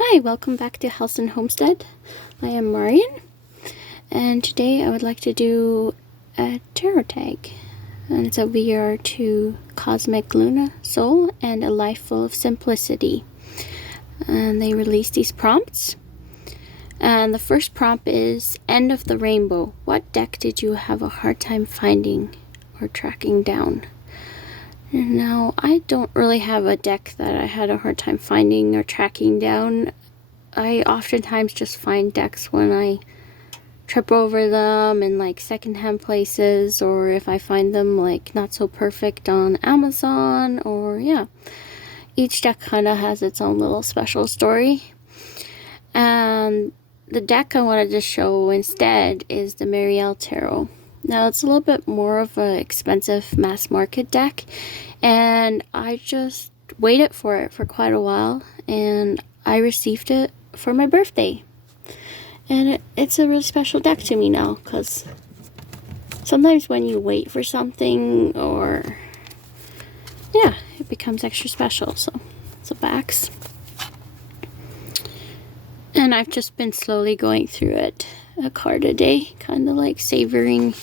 Hi, welcome back to House and Homestead. I am Marian, and today I would like to do a tarot tag. And it's a VR to Cosmic Luna Soul and a Life Full of Simplicity. And they released these prompts. And the first prompt is End of the Rainbow. What deck did you have a hard time finding or tracking down? Now, I don't really have a deck that I had a hard time finding or tracking down. I oftentimes just find decks when I trip over them in like secondhand places, or if I find them like not so perfect on Amazon, or yeah. Each deck kind of has its own little special story. And the deck I wanted to show instead is the Marielle Tarot. Now, it's a little bit more of an expensive mass market deck, and I just waited for it for quite a while, and I received it for my birthday. And it's a really special deck to me now, because sometimes when you wait for something, or yeah, it becomes extra special. So it's a backs. And I've just been slowly going through it, a card a day, kind of like savoring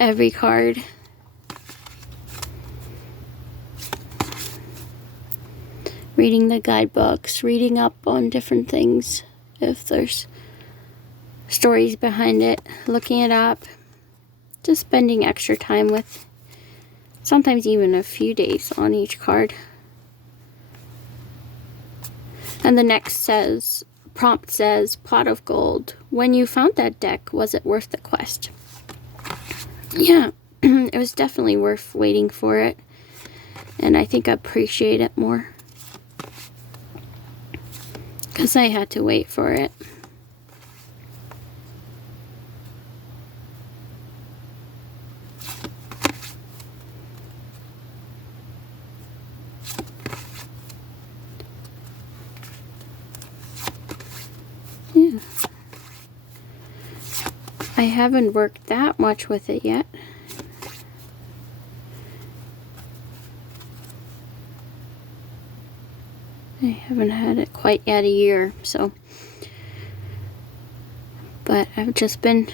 every card. Reading the guidebooks, reading up on different things, if there's stories behind it, looking it up, just spending extra time with, sometimes even a few days on each card. And the next prompt says, Pot of Gold. When you found that deck, was it worth the quest? Yeah, it was definitely worth waiting for it. And I think I appreciate it more, because I had to wait for it. Yeah. I haven't worked that much with it yet. I haven't had it quite yet a year, so. But I've just been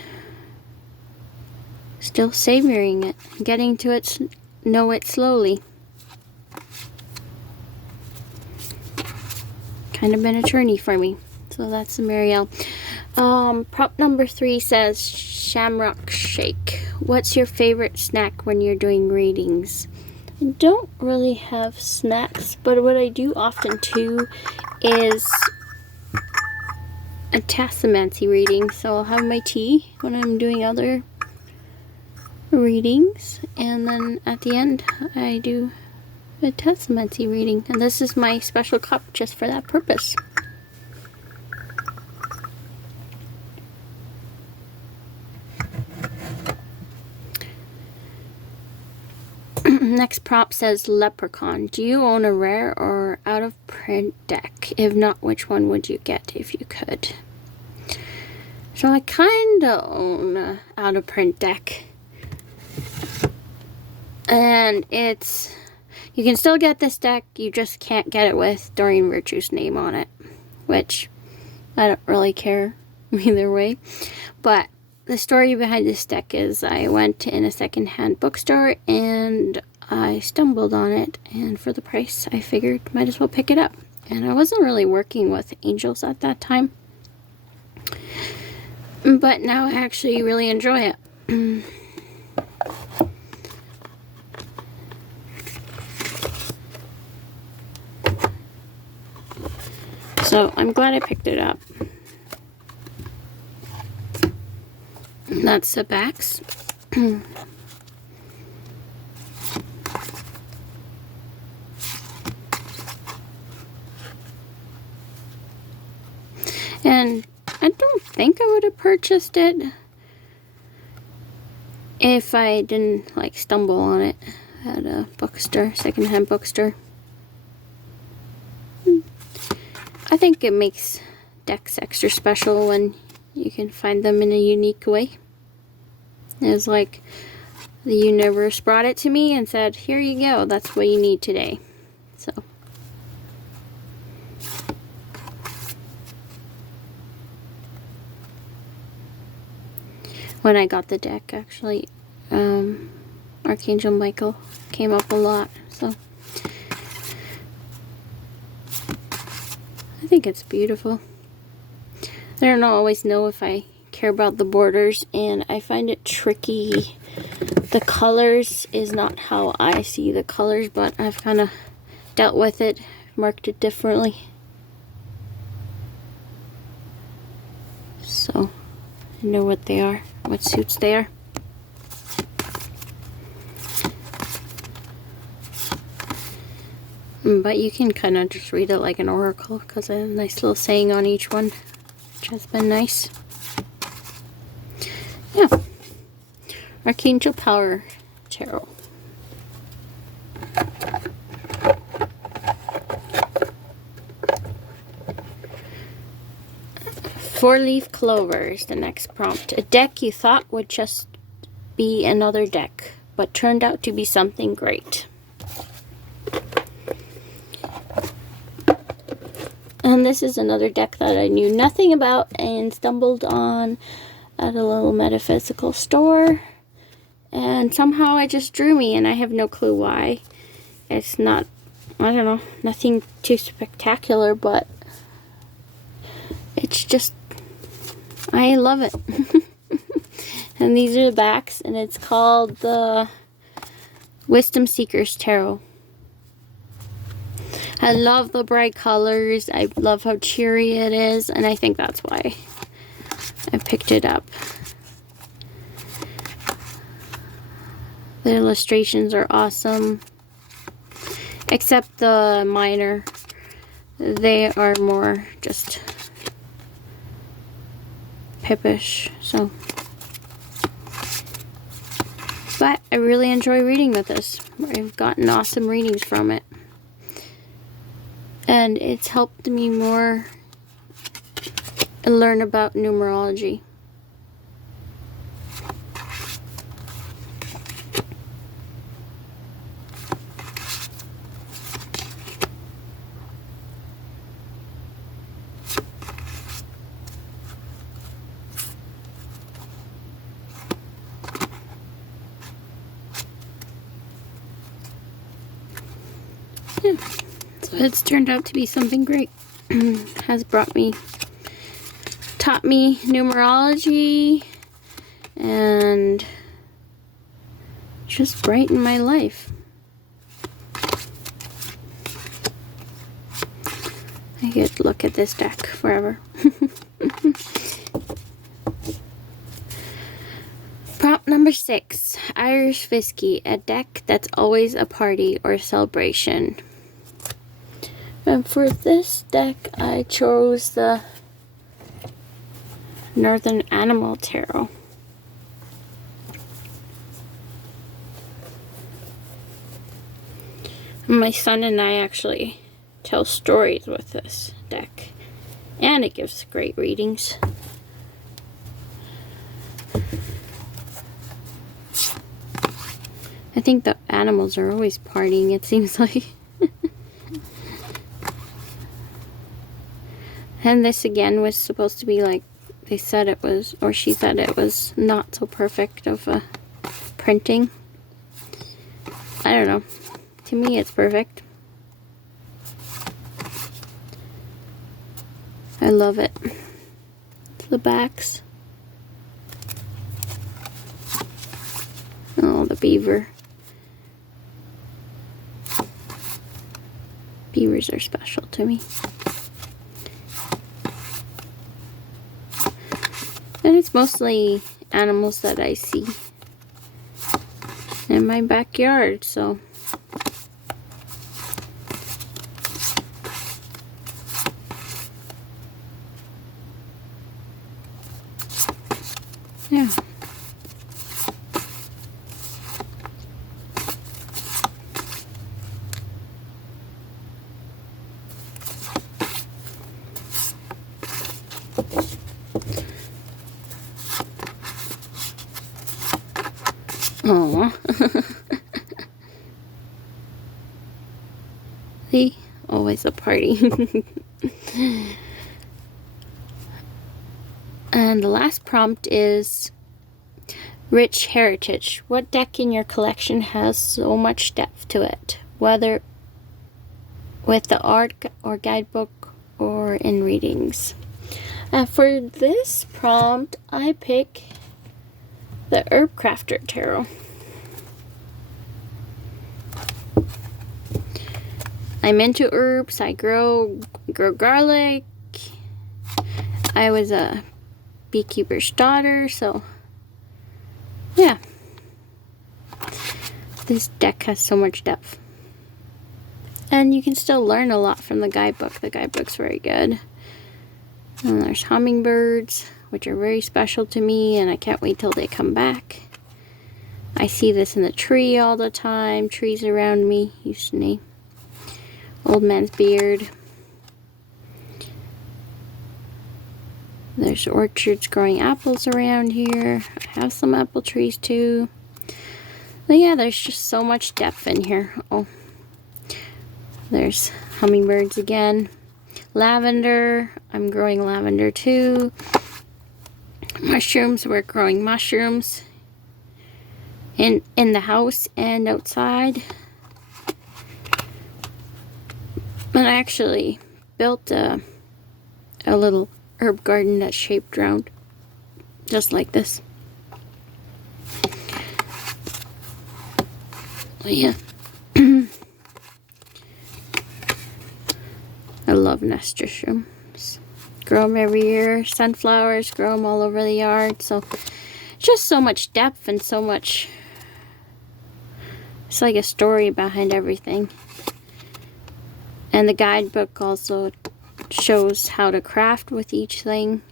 still savoring it, getting to know it slowly. Kind of been a journey for me. So that's the Marielle. Prompt number 3 says Shamrock Shake. What's your favorite snack when you're doing readings? I don't really have snacks, but what I do often too is a tassomancy reading. So I'll have my tea when I'm doing other readings, and then at the end I do a tassomancy reading. And this is my special cup just for that purpose. Next prompt says Leprechaun. Do you own a rare or out of print deck? If not, which one would you get if you could? So I kind of own a out of print deck. And you can still get this deck, you just can't get it with Doreen Virtue's name on it, which I don't really care either way. But the story behind this deck is I went in a secondhand bookstore and I stumbled on it, and for the price I figured might as well pick it up. And I wasn't really working with angels at that time, but now I actually really enjoy it. So I'm glad I picked it up. And that's the backs. And I don't think I would have purchased it if I didn't like stumble on it at a bookstore, secondhand bookstore. I think it makes decks extra special when you can find them in a unique way. It's like the universe brought it to me and said, here you go, that's what you need today. So when I got the deck, actually. Archangel Michael came up a lot, so I think it's beautiful. I don't always know if I care about the borders, and I find it tricky. The colors is not how I see the colors, but I've kind of dealt with it, marked it differently. So I know what they are, what suits they are. But you can kind of just read it like an oracle, because I have a nice little saying on each one, which has been nice. Yeah. Archangel Power Tarot. Four-leaf clover is the next prompt. A deck you thought would just be another deck, but turned out to be something great. And this is another deck that I knew nothing about and stumbled on at a little metaphysical store. And somehow it just drew me, and I have no clue why. It's not, I don't know, nothing too spectacular, but it's just, I love it. And these are the backs, and it's called the Wisdom Seekers Tarot. I love the bright colors. I love how cheery it is, and I think that's why I picked it up. The illustrations are awesome, except the minor. They are more just pippish, so. But I really enjoy reading with this. I've gotten awesome readings from it. And it's helped me more learn about numerology. Yeah. So it's turned out to be something great. Has taught me numerology and just brightened my life. I could look at this deck forever. Prompt number 6, Irish Whiskey, a deck that's always a party or celebration. And for this deck, I chose the Northern Animal Tarot. My son and I actually tell stories with this deck, and it gives great readings. I think the animals are always partying, it seems like. And this again was supposed to be like they said it was, or she said it was not so perfect of a printing. I don't know. To me, it's perfect. I love it. The backs. Oh, the beaver. Beavers are special to me. And it's mostly animals that I see in my backyard, so. Yeah. Aww. See? Always a party. And the last prompt is Rich heritage. What deck in your collection has so much depth to it? Whether with the art or guidebook or in readings. For this prompt, I pick the Herb Crafter Tarot. I'm into herbs. I grow garlic. I was a beekeeper's daughter, so yeah. This deck has so much depth. And you can still learn a lot from the guidebook. The guidebook's very good. And there's hummingbirds, which are very special to me, and I can't wait till they come back. I see this in the tree all the time. Trees around me. Used to name. Old man's beard. There's orchards growing apples around here. I have some apple trees too. But yeah, there's just so much depth in here. Oh, there's hummingbirds again. Lavender. I'm growing lavender too. Mushrooms. We're growing mushrooms in the house and outside. And I actually built a little herb garden that's shaped round, just like this. Yeah. I love nasturtiums. Grow them every year. Sunflowers, grow them all over the yard. So just so much depth and so much. It's like a story behind everything. And the guidebook also shows how to craft with each thing.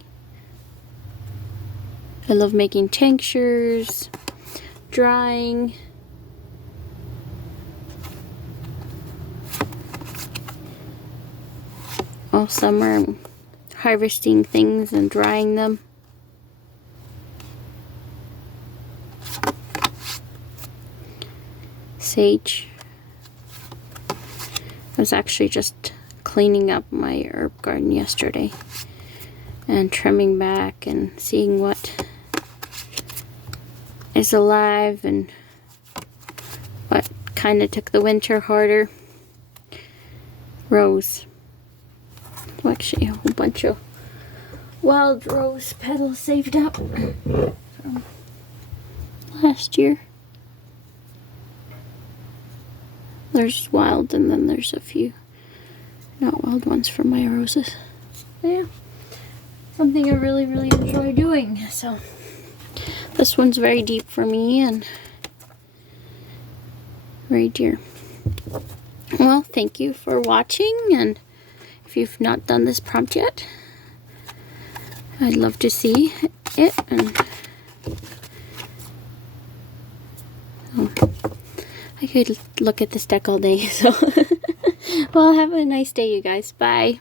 I love making tinctures, drying. All summer I'm harvesting things and drying them. Sage. I was actually just cleaning up my herb garden yesterday and trimming back and seeing what is alive and what kind of took the winter harder. Rose. Well, actually a whole bunch of wild rose petals saved up from last year. There's wild and then there's a few not wild ones from my roses. But yeah, something I really enjoy doing. So this one's very deep for me and very dear. Well, thank you for watching, and if you've not done this prompt yet, I'd love to see it. And I could look at this deck all day, so well, have a nice day, you guys. Bye.